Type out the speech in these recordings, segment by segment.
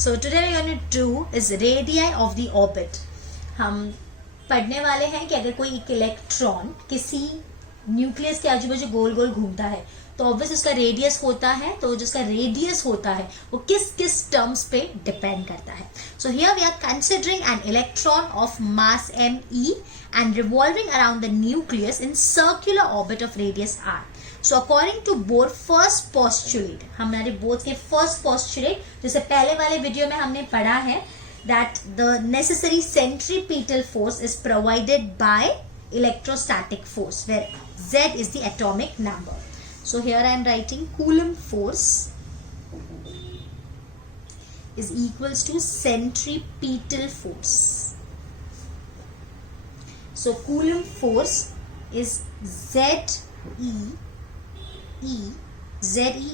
So today we're going to do is radii of the orbit. हम पढ़ने वाले हैं कि अगर कोई एक इलेक्ट्रॉन किसी न्यूक्लियस के आजू बाजू गोल गोल घूमता है तो ऑब्वियस उसका रेडियस होता है, तो जिसका रेडियस होता है वो किस किस टर्म्स पे डिपेंड करता है. So here we are considering an electron of mass me and revolving around the nucleus in circular orbit of radius r. So according to Bohr first postulate, हमारे बोर्ड के first postulate जैसे पहले वाले video में हमने पढ़ा है that the necessary centripetal force is provided by electrostatic force where Z is the atomic number. So here I am writing Coulomb force is equals to centripetal force. So Coulomb force is ZE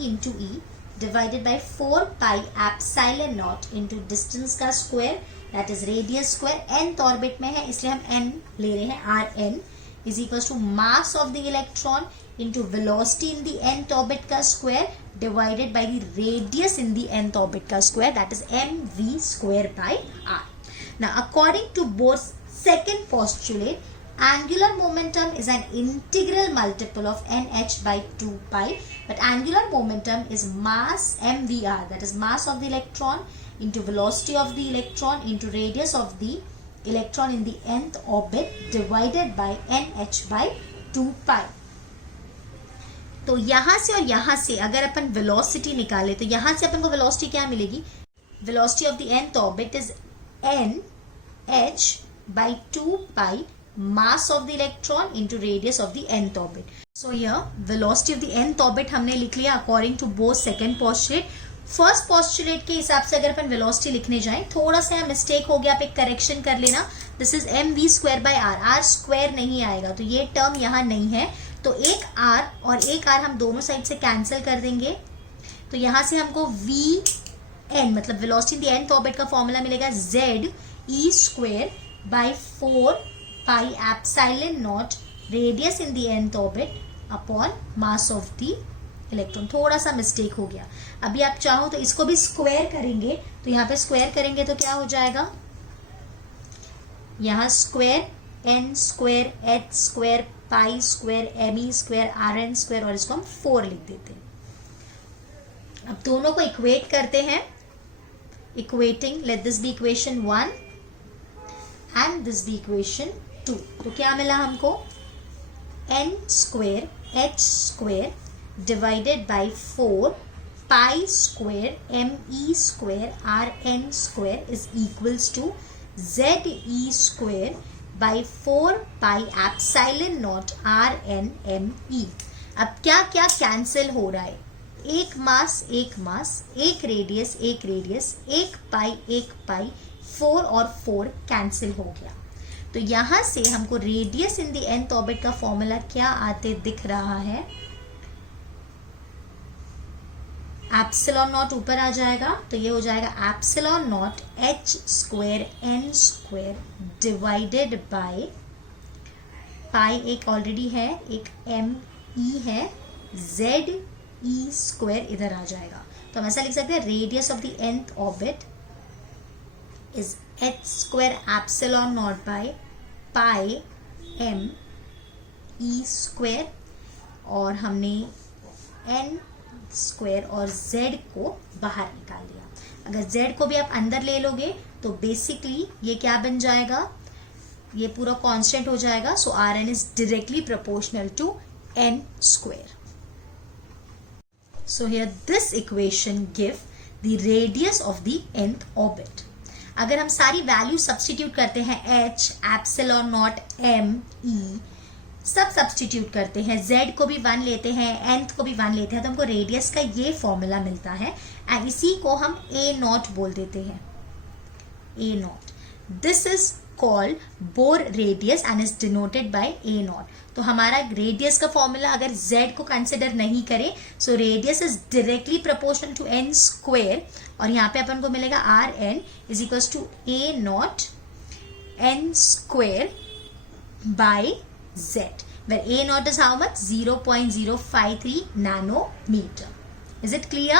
into E divided by 4 pi epsilon naught into distance का square that is radius square. nth orbit में है इसलिए हम n ले रहे हैं Rn is equals to mass of the electron into velocity in the nth orbit का square divided by the radius in the nth orbit का square that is mv square by r. Now according to Bohr's second postulate, angular momentum is an integral multiple of nh by 2 pi, but angular momentum is mass mvr, that is mass of the electron into velocity of the electron into radius of the electron in the nth orbit divided by nh by 2 pi. तो यहाँ से और यहाँ से अगर अपन velocity निकाले तो यहाँ से अपन को velocity क्या मिलेगी? Velocity of the nth orbit is n h by 2 pi mass of the electron into radius of the nth orbit. So here velocity of the nth orbit हमने लिख लिया according to Bohr's second postulate. First postulate के हिसाब से अगर अपन velocity लिखने जाएं थोड़ा सा मिस्टेक हो गया, आप एक करेक्शन कर लेना. This is mv square by r, r square नहीं आएगा तो ये टर्म यहाँ नहीं है, तो एक r और एक r हम दोनों साइड से कैंसिल कर देंगे. तो यहाँ से हमको vn मतलब velocity in the nth orbit का फॉर्मूला मिलेगा z e square by 4 pi epsilon naught radius in the nth orbit upon mass of the electron. थोड़ा सा मिस्टेक हो गया. अभी आप चाहो तो इसको भी स्क्वायर करेंगे, तो यहाँ पे स्क्वायर करेंगे तो क्या हो जाएगा? यहाँ square n square h square pi square me square rn square और इसको हम 4 लिख देते हैं. अब दोनों को इक्वेट करते हैं. Equating, let this be equation 1 and this be equation 2. तो क्या मिला हमको? n square h square divided by 4 pi square me square rn square is equals to ze square by 4 pi epsilon naught rn me. अब क्या क्या cancel हो रहा है? एक मास, एक रेडियस, एक पाई 4 और 4 कैंसिल हो गया. तो यहां से हमको radius in the nth orbit का फॉर्मूला क्या आते दिख रहा है? एप्सिलॉन नॉट ऊपर आ जाएगा तो ये हो जाएगा epsilon not h square n square divided by pi, एक ऑलरेडी है, एक me है, z e स्क्वायर इधर आ जाएगा. तो हम ऐसा लिख सकते हैं radius of the nth orbit is h square epsilon naught by pi m e square और हमने n स्क्वायर और z को बाहर निकाल लिया. अगर z को भी आप अंदर ले लोगे तो बेसिकली ये क्या बन जाएगा? ये पूरा कांस्टेंट हो जाएगा. सो rn is directly proportional to n square. So here this equation give the radius of the nth orbit. अगर हम सारी वैल्यू सब्सटीट्यूट करते हैं h epsilon not m e सब सब्सटीट्यूट करते हैं, z को भी 1 लेते हैं, nth को भी 1 लेते हैं, तो हमको रेडियस का ये फॉर्मूला मिलता है. एंड इसी को हम a नॉट बोल देते हैं. a not, this is called bore radius and is denoted by a not. तो हमारा रेडियस का फॉर्मूला अगर z को कंसिडर नहीं करें so radius is directly proportional to n square और यहाँ पे अपन को मिलेगा rn is equals to a naught n square by z, where a naught is how much? 0.053 nanometer. Is it clear?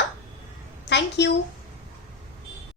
Thank you.